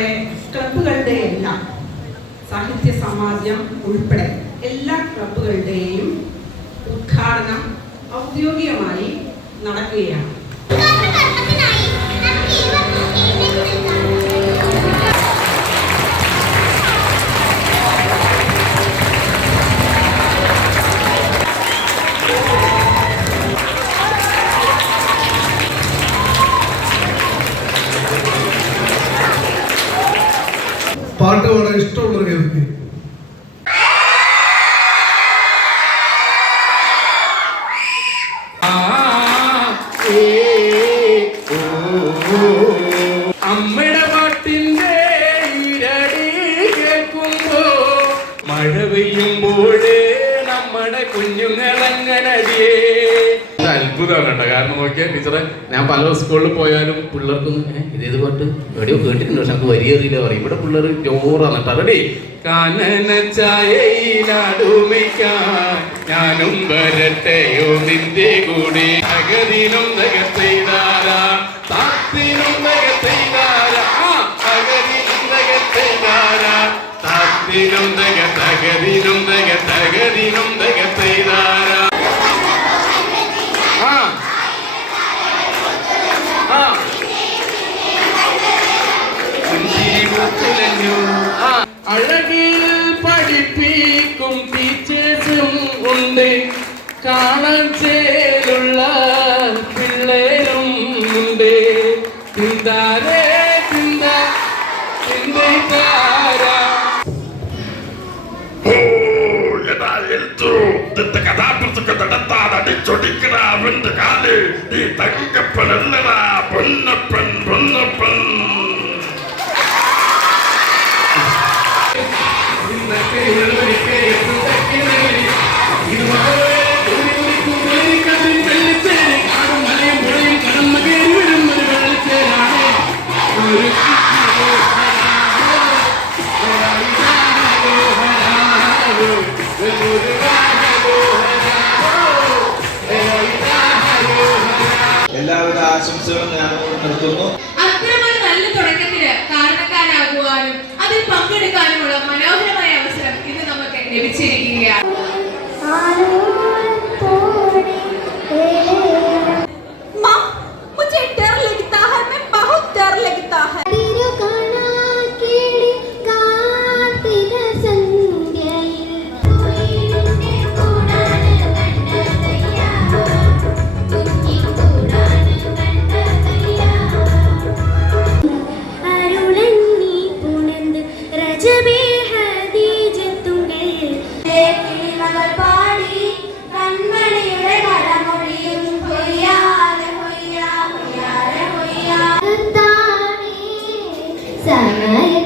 നമ്മുടെ ക്ലബുകളുടെ എല്ലാം സാഹിത്യ സമാജം ഉൾപ്പെടെ എല്ലാ ക്ലബുകളുടെയും ഉദ്ഘാടനം ഔദ്യോഗികമായി നടക്കുകയാണ്. പാട്ട് വളരെ ഇഷ്ടമുള്ളൊരു കേൾക്കി അമ്മയുടെ പാട്ടിന്റെ ഇരടി കേൾക്കുമ്പോ മഴ പെയ്യുമ്പോഴേ നമ്മുടെ കുഞ്ഞുങ്ങളങ്ങനടിയേ. അത്ഭുതമാണ് കേട്ടോ. കാരണം നോക്കിയാൽ ടീച്ചറെ, ഞാൻ പല സ്കൂളിൽ പോയാലും പിള്ളേർക്കൊന്നും ഇതേത് പാട്ട് എവിടെയോ കേട്ടിട്ടുണ്ട്, പക്ഷെ നമുക്ക് വരിയറിയില്ല പറയും. ഇവിടെ പിള്ളേർ ജോറാണ് കേട്ടോ. റെഡി? കാനന ചായയിലടുമിക്കാൻ ഞാനും വരട്ടെയോ നിന്റെ കൂടെ, അകതിനും തകത്തെയ്താരാ താത്തിനും തകത്തെയ്താരാ, അകതിനും തകത്തെയ്താരാ താത്തിനും തകതകതിനും തകതകതിനും തകത്തെയ്താരാ. അഴകിൽ പഠിപ്പിക്കും ടീച്ചേഴ്സും ഉണ്ട്, കാണാൻ ചേലുള്ള പിള്ളേരും ഉണ്ട്. ചിന്താരേ ചിന്ത ചിന്താരാ കഥാപ്രസംഗം നടത്താൻ അടിച്ചൊടിക്കണ അവന്റെ കാല് ഈ തങ്കപ്പനല്ലടാ പൊന്നപ്പൻ പൊന്നപ്പൻ. എല്ലാവിധ ആശംസകളും ഞാൻ നിർത്തുന്നു. അത്തരമൊരു നല്ല തുടക്കത്തിന് കാരണക്കാരാകുവാനും അതിൽ പങ്കെടുക്കാനുമുള്ള മനോഹരമായ അവസരം ഇന്ന് നമുക്ക് ലഭിച്ചിരിക്കുകയാണ്. Sana